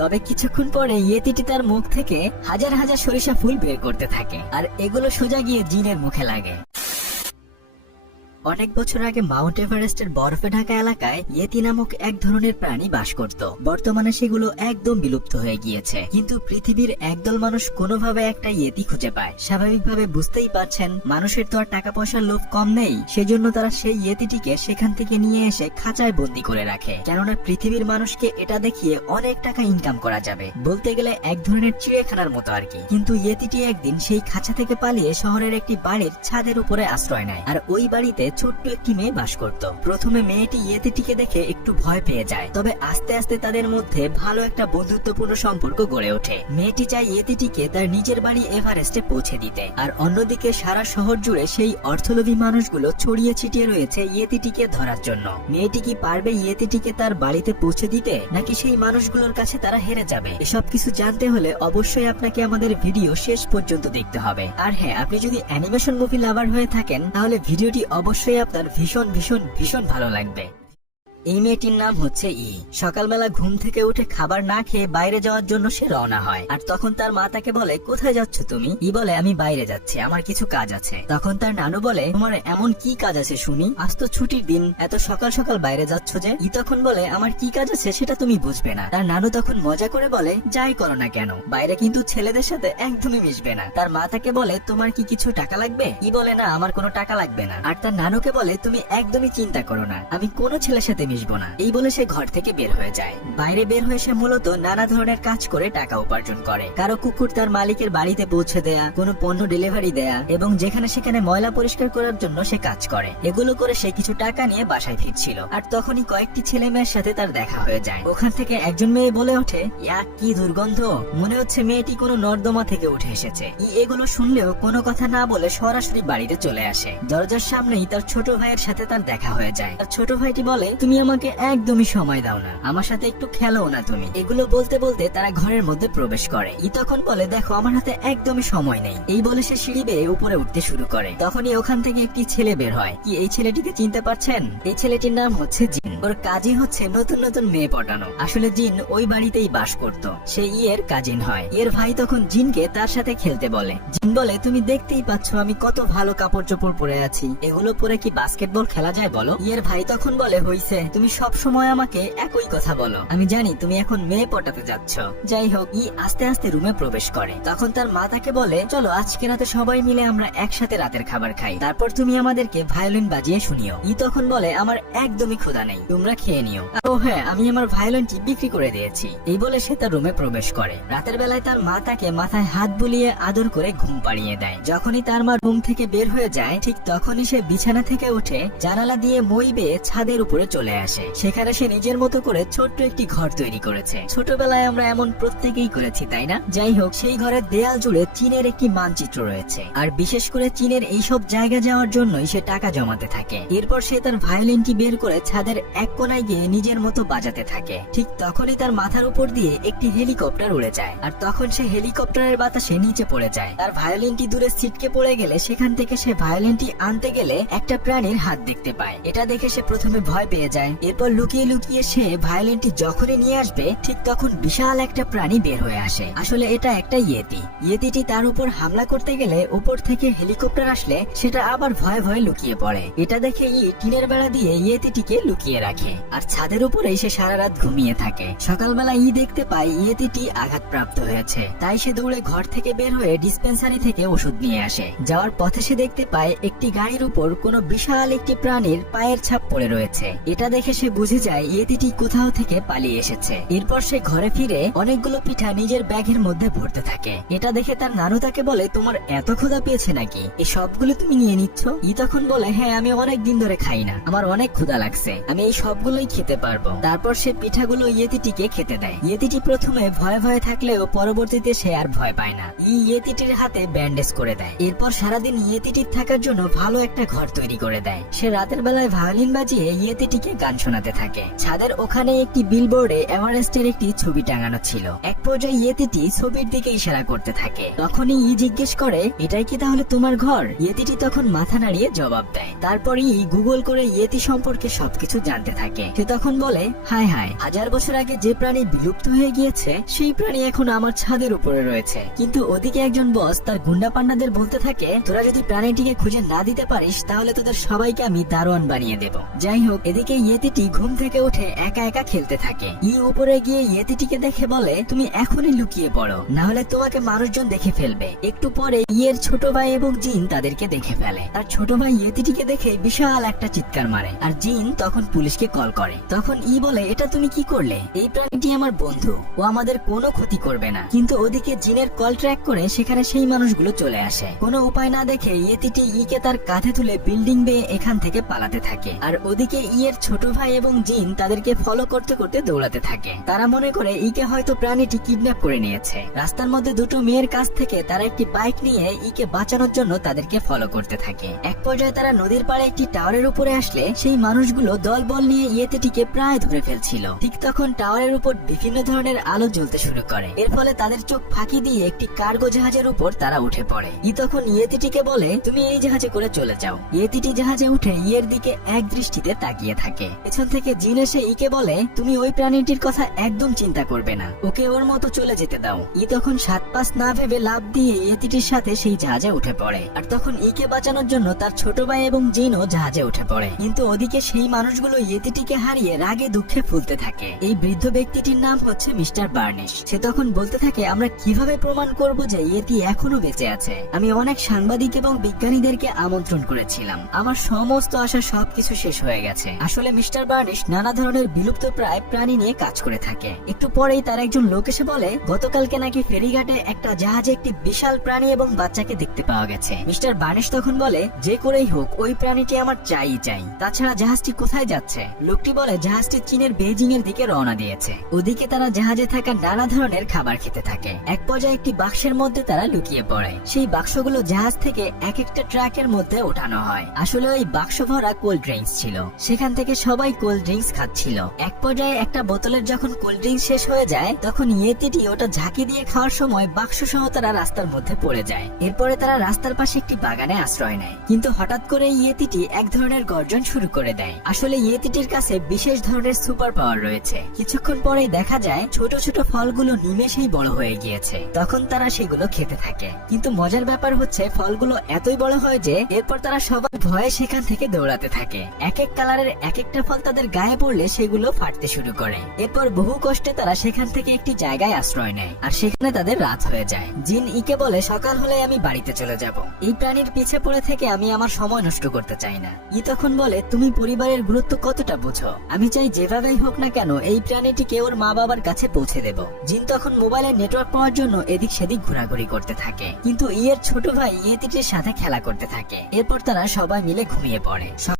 তবে কিছুক্ষণ পরে ইয়েতিটি তার মুখ থেকে হাজার হাজার সরিষা ফুল বের করতে থাকে, আর এগুলো সোজা গিয়ে জিনের মুখে লাগে। অনেক বছর আগে মাউন্ট এভারেস্টের বরফে ঢাকা এলাকায় ইয়েতি নামক এক ধরনের প্রাণী বাস করত। বর্তমানে সেগুলো একদম বিলুপ্ত হয়ে গিয়েছে, কিন্তু পৃথিবীর একদল মানুষ কোনোভাবে একটা ইয়েতি খুঁজে পায়। স্বাভাবিকভাবে বুঝতেই পারছেন, মানুষের তো আর টাকা পয়সার লোভ কম নেই, সেজন্য তারা সেই ইয়েতিটিকে সেখান থেকে নিয়ে এসে খাঁচায় বন্দি করে রাখে, কেননা পৃথিবীর মানুষকে এটা দেখিয়ে অনেক টাকা ইনকাম করা যাবে। বলতে গেলে এক ধরনের চিড়িয়াখানার মতো আর কি। কিন্তু ইয়েতিটি একদিন সেই খাঁচা থেকে পালিয়ে শহরের একটি বাড়ির ছাদের উপরে আশ্রয় নেয়, আর ওই বাড়িতে ছোট্ট একটি মেয়ে বাস করত। প্রথমে মেয়েটি ইয়েতিটিকে দেখে একটু ভয় পেয়ে যায়, তবে আস্তে আস্তে তাদের মধ্যে ভালো একটা বন্ধুত্বপূর্ণ সম্পর্ক গড়ে ওঠে। মেয়েটি চায় ইয়েতিটিকে তার নিজের বাড়ি এভারেস্টে পৌঁছে দিতে, আর অন্যদিকে সারা শহর জুড়ে সেই অর্থলোভী মানুষগুলো ছড়িয়ে ছিটিয়ে রয়েছে ইয়েতিটিকে ধরার জন্য। মেয়েটি কি পারবে ইয়েতিটিকে তার বাড়িতে পৌঁছে দিতে, নাকি সেই মানুষগুলোর কাছে তারা হেরে যাবে? এসব কিছু জানতে হলে অবশ্যই আপনাকে আমাদের ভিডিও শেষ পর্যন্ত দেখতে হবে। আর হ্যাঁ, আপনি যদি অ্যানিমেশন মুভি লাভার হয়ে থাকেন, তাহলে ভিডিওটি অবশ্যই আপনার ভীষণ ভীষণ ভীষণ ভালো লাগবে। এই মেয়েটির নাম হচ্ছে ই। সকালবেলা ঘুম থেকে উঠে খাবার না খেয়ে বাইরে যাওয়ার জন্য সে রওনা হয়, আর তখন তার মা তাকে বলে, কোথায় যাচ্ছ তুমি? ই বলে, আমি বাইরে যাচ্ছি, আমার কিছু কাজ আছে। তখন তার নানু বলে, তোমার এমন কি কাজ আছে শুনি? আজ তো ছুটির দিন, এত সকাল সকাল বাইরে যাচ্ছ যে? ই তখন বলে, আমার কি কাজ আছে সেটা তুমি বুঝবে না। তার নানু তখন মজা করে বলে, যাই করো না কেন, বাইরে কিন্তু ছেলেদের সাথে একদমই মিশবে না। তার মা তাকে বলে, তোমার কি কিছু টাকা লাগবে? ই বলে, না, আমার কোনো টাকা লাগবে না। আর তার নানুকে বলে, তুমি একদমই চিন্তা করো না, আমি কোনো ছেলের সাথে মিশবো না। এই বলে সে ঘর থেকে বের হয়ে যায়। বাইরে বের হয়ে সে মূলত নানা ধরনের কাজ করে টাকা উপার্জন করে। কারো কুকুর তার মালিকের বাড়িতে পৌঁছে দেয়া, কোনো পণ্য ডেলিভারি দেয়া, এবং যেখানে সেখানে ময়লা পরিষ্কার করার জন্য সে কাজ করে। এগুলো করে সে কিছু টাকা নিয়ে বাসায় ফিরছিল, আর তখনই কয়েকটি ছেলে মেয়ের সাথে তার দেখা হয়ে যায়। ওখান থেকে একজন মেয়ে বলে ওঠে, ইয়া কি দুর্গন্ধ, মনে হচ্ছে মেয়েটি কোনো নর্দমা থেকে উঠে এসেছে। এগুলো শুনলেও কোনো কথা না বলে সরাসরি বাড়িতে চলে আসে। দরজার সামনেই তার ছোট ভাইয়ের সাথে তার দেখা হয়ে যায়। তার ছোট ভাইটি বলে, তুমি আমাকে একদমই সময় দাও না, আমার সাথে একটু খেলো না তুমি। এগুলো বলতে বলতে তারা ঘরের মধ্যে প্রবেশ করে। ই তখন বলে, দেখো আমার হাতে একদমই সময় নেই। এই বলে সে সিঁড়ি বেয়ে উপরে উঠতে শুরু করে। তখনই ওখান থেকে একটি ছেলে বের হয়। কি এই ছেলেটিকে চিনতে পারছেন? এই ছেলেটির নাম হচ্ছে জিন। ওর কাজই হচ্ছে নতুন নতুন মেয়ে পটানো। আসলে জিন ওই বাড়িতেই বাস করত। সে ইয়ের কাজিন হয়। এর ভাই তখন জিনকে তার সাথে খেলতে বলে। জিন বলে, তুমি দেখতেই পাচ্ছ আমি কত ভালো কাপড় চোপড় পরে আছি, এগুলো পরে কি বাস্কেটবল খেলা যায় বলো? ইয়ের ভাই তখন বলে, হইছে, তুমি সব সময় আমাকে একই কথা বলো, আমি জানি তুমি এখন মেয়ে পটাতে যাচ্ছ। যাই হোক, ই আস্তে আস্তে রুমে প্রবেশ করে। তখন তার মা তাকে বলে, চলো আজকে রাতে সবাই মিলে আমরা একসাথে রাতের খাবার খাই, তারপর তুমি আমাদেরকে ভায়োলিন বাজিয়ে শুনিও। ই তখন বলে, আমার একদমই ক্ষুধা নেই, তোমরা খেয়ে নিও। ও হ্যাঁ, আমি আমার ভায়োলিনটি বিক্রি করে দিয়েছি। এই বলে সে তার রুমে প্রবেশ করে। রাতের বেলায় তার মা তাকে মাথায় হাত বুলিয়ে আদর করে ঘুম পাড়িয়ে দেয়। যখনই তার মা রুম থেকে বের হয়ে যায়, ঠিক তখনই সে বিছানা থেকে উঠে জানালা দিয়ে মই বেয়ে ছাদের উপরে চলে আসে। সেখানে সে নিজের মতো করে ছোট্ট একটি ঘর তৈরি করেছে। ছোটবেলায় আমরা এমন প্রত্যেকেই করেছি, তাই না? যাই হোক, সেই ঘরের দেয়াল জুড়ে চীনের একটি মানচিত্র রয়েছে, আর বিশেষ করে চীনের এইসব জায়গা যাওয়ার জন্যই সে টাকা জমাতে থাকে। এরপর সে তার ভায়োলিনটি বের করে ছাদের এক কোনায় গিয়ে নিজের মতো বাজাতে থাকে। ঠিক তখনই তার মাথার উপর দিয়ে একটি হেলিকপ্টার উড়ে যায়, আর তখন সে হেলিকপ্টারের বাতাসে নিচে পড়ে যায়। তার ভায়োলিনটি দূরে ছিটকে পড়ে গেলে সেখান থেকে সে ভায়োলিনটি আনতে গেলে একটা প্রাণীর হাত দেখতে পায়। এটা দেখে সে প্রথমে ভয় পেয়ে যায়। এরপর লুকিয়ে লুকিয়ে সে ভায়োলিনটি যখনই নিয়ে আসবে, ঠিক তখন বিশাল একটা প্রাণী বের হয়ে আসে। আসলে এটা একটা ইয়েতি। ইয়েতিটি তার উপর হামলা করতে গেলে উপর থেকে হেলিকপ্টার আসলে সেটা আবার ভয়ে ভয়ে লুকিয়ে পড়ে। এটা দেখে টিনের বেড়া দিয়ে ইয়েতিটিকে লুকিয়ে রাখে, আর ছাদের উপরেই সে সারা রাত ঘুমিয়ে থাকে। সকালবেলা দেখতে পায় ইয়েতিটি আঘাতপ্রাপ্ত হয়েছে, তাই সে দৌড়ে ঘর থেকে বের হয়ে ডিসপেন্সারি থেকে ওষুধ নিয়ে আসে। যাওয়ার পথে সে দেখতে পায় একটি গাড়ির উপর কোনো বিশাল একটি প্রাণীর পায়ের ছাপ পড়ে রয়েছে। এটা দেখে সে বুঝে যায় ইয়েতিটি কোথাও থেকে পালিয়ে এসেছে। এরপর সে ঘরে ফিরে অনেকগুলো পিঠা নিজের ব্যাগের মধ্যে ভরতে থাকে। এটা দেখে তার নানু তাকে বলে, তোমার এত ক্ষুধা পেয়েছে নাকি, এই সবগুলো তুমি নিয়ে নিচ্ছ? ই তখন বলে, হ্যাঁ, আমি অনেক দিন ধরে খাই না, আমার অনেক ক্ষুধা লাগছে, আমি এই সবগুলোই খেতে পারবো। তারপর সে পিঠাগুলো ইয়েতিটিকে খেতে দেয়। ইয়েতিটি প্রথমে ভয়ে ভয়ে থাকলেও পরবর্তীতে সে আর ভয় পায় না। ইয়েতিটির হাতে ব্যান্ডেজ করে দেয়। এরপর সারাদিন ইয়েতিটির থাকার জন্য ভালো একটা ঘর তৈরি করে দেয়। সে রাতের বেলায় ভায়োলিন বাজিয়ে ইয়েতিটিকে গান শোনাতে থাকে। ছাদের ওখানে একটি বিলবোর্ডে এভারেস্টের একটি ছবি টাঙানো ছিল। এক পর্যায়ে ইয়েতিটি ছবির দিকে ইশারা করতে থাকে। তখনই জিজ্ঞেস করে, এটাই কি তাহলে তোমার ঘর? ইয়েতিটি তখন মাথা নাড়িয়ে জবাব দেয়। তারপরই গুগল করে ইয়েতি সম্পর্কে সবকিছু জানতে থাকে। সে তখন বলে, হায় হায়, 1000 বছর আগে যে প্রাণী বিলুপ্ত হয়ে গিয়েছে সেই প্রাণী এখন আমার ছাদের উপরে রয়েছে। কিন্তু ওদিকে একজন বস তার গুন্ডা পান্ডাদের বলতে থাকে, তোরা যদি প্রাণীটিকে খুঁজে না দিতে পারিস তাহলে তোদের সবাইকে আমি দারোয়ান বানিয়ে দেব। যাই হোক, এদিকে ইয়েতিটি ঘুম থেকে উঠে একা একা খেলতে থাকে। উপরে গিয়ে ইয়েতিটিকে দেখে বলে, তুমি এখনই লুকিয়ে পড়ো, না হলে তোমাকে মানুষজন দেখে ফেলবে। একটু পরে ইয়ের ছোট ভাই এবং জিন তাদেরকে দেখে ফেলে। তার ছোট ভাই ইয়েতিটিকে দেখে বিশাল একটা চিৎকার মারে, আর জিন তখন পুলিশকে কল করে। তখন বলে, এটা তুমি কি করলে? এই প্রাণীটি আমার বন্ধু, ও আমাদের কোনো ক্ষতি করবে না। কিন্তু ওদিকে জিনের কল ট্র্যাক করে সেখানে সেই মানুষগুলো চলে আসে। কোনো উপায় না দেখে ইয়েতিটি কে তার কাঁধে তুলে বিল্ডিং বেয়ে এখান থেকে পালাতে থাকে। আর ওদিকে এর ছোট ভাই এবং জিন তাদেরকে ফলো করতে করতে দৌড়াতে থাকে। তারা মনে করে কে হয়তো প্রাণীটি কিডন্যাপ করে নিয়েছে। রাস্তার মধ্যে দুটো মেয়ের কাছ থেকে তারা একটি বাইক নিয়ে কে বাঁচানোর জন্য তাদেরকে ফলো করতে থাকে। এক পর্যায়ে তারা নদীর পাড়ে একটি টাওয়ারের উপরে আসলে সেই মানুষগুলো দলবল নিয়ে ইয়েতিটিকে প্রায় ধরে ফেলছিল। ঠিক তখন টাওয়ারের উপর বিভিন্ন ধরনের আলো জ্বলতে শুরু করে। এর ফলে তাদের চোখ ফাঁকি দিয়ে একটি কার্গো জাহাজের উপর তারা উঠে পড়ে। তখন ইয়েতিটিকে বলে, তুমি এই জাহাজে করে চলে যাও। ইয়েতিটি জাহাজে উঠে এর দিকে এক দৃষ্টিতে তাকিয়ে থাকে। পেছন থেকে জিন এসে কে বলে, তুমি ওই প্রাণীটির কথা একদম চিন্তা করবে না, ওকে ওর মতো চলে যেতে দাও। তখন 7-5 না ভেবে লাফ দিয়ে ইয়েতিটির সাথে সেই জাহাজে উঠে পড়ে। আর তখন কে বাঁচানোর জন্য তার ছোট ভাই এবং জিনও জাহাজে উঠে পড়ে। কিন্তু ওদিকে সেই মানুষগুলো ইয়েতিটিকে হারিয়ে রাগে দুঃখে ফুলতে থাকে। এই বৃদ্ধ ব্যক্তিটির নাম হচ্ছে মিস্টার বার্নিশ। সে তখন বলতে থাকে, আমরা কিভাবে প্রমাণ করব যে ইয়েতি এখনো বেঁচে আছে? আমি অনেক সাংবাদিক এবং বিজ্ঞানীদেরকে আমন্ত্রণ করেছিলাম, আমার সমস্ত আশা সবকিছু শেষ হয়ে গেছে। আসলে মিস্টার বার্নিশ নানা ধরনের বিলুপ্ত প্রায় প্রাণী নিয়ে কাজ করে থাকে। একটু পরেই তার একজন লোক এসে বলে, গতকালকে নাকি ফেরিঘাটে একটা জাহাজে একটি বিশাল প্রাণী এবং বাচ্চাকে দেখতে পাওয়া গেছে। মিস্টার বার্নিশ তখন বলে, যে করেই হোক ওই প্রাণীটি আমার চাই। তাছাড়া জাহাজটি কোথায় যাচ্ছে? লোকটি বলে, জাহাজটি চীনের বেজিং এর দিকে রওনা দিয়েছে। ওদিকে তারা জাহাজে থাকা নানা ধরনের খাবার খেতে থাকে। এক পর্যায়ে একটি বাক্সের মধ্যে তারা লুকিয়ে পড়ে। সেই বাক্সগুলো জাহাজ থেকে এক একটা ট্রাকের মধ্যে ওঠানো হয়। আসলে ওই বাক্স ভরা কোল্ড ড্রিঙ্কস ছিল। সেখান থেকে সবাই কোল্ড ড্রিঙ্কস খাচ্ছিল। এক পর্যায়ে একটা বোতলের যখন কোল্ড ড্রিঙ্কস শেষ হয়ে যায় তখন ইয়েতিটি ওটা ঝাঁকি দিয়ে খাওয়ার সময় বাক্স সহ তারা রাস্তার মধ্যে পড়ে যায়। এরপরে তারা রাস্তার পাশে একটি বাগানে আশ্রয় নেয়। কিন্তু হঠাৎ করে ইয়েতিটি এক ধরনের গর্জন শুরু করে দেয়। আসলে ইয়েতিটির কাছে বিশেষ ধরনের সুপার পাওয়ার রয়েছে। কিছুক্ষণ পরেই দেখা যায় ছোট ছোট ফলগুলো নিমেষেই বড় হয়ে গিয়েছে। তখন তারা সেগুলো খেতে থাকে। কিন্তু মজার ব্যাপার হচ্ছে ফলগুলো এতই বড় হয় যে এরপর তারা সবাই ভয়ে সেখান থেকে দৌড়াতে থাকে। এক এক কালারের এক একটা ফল তাদের গায়ে পড়লে সেগুলো ফাটতে শুরু করে। এরপর বহু কষ্টে তারা সেখান থেকে একটি জায়গায় আশ্রয় নেয়। আর সেখানে তাদের রাত হয়ে যায়। জিন কে বলে, সকাল হলে আমি বাড়িতে চলে যাব। এই প্রাণীর পিছে পড়ে থেকে আমি আমার সময় নষ্ট করতে চাই না। তখন বলে, তুমি পরিবারের গুরুত্ব কতটা বুঝো? আমি চাই যেভাবেই হোক না কেন এই প্রাণীটিকে ওর মা বাবার কাছে পৌঁছে দেব। জিন তখন মোবাইলের নেটওয়ার্ক পাওয়ার জন্য এদিক সেদিক ঘোরাঘুরি করতে থাকে। কিন্তু এর ছোট ভাই ইয়েতিটির সাথে খেলা করতে থাকে। এরপর তারা সবাই মিলে ঘুমিয়ে পড়ে।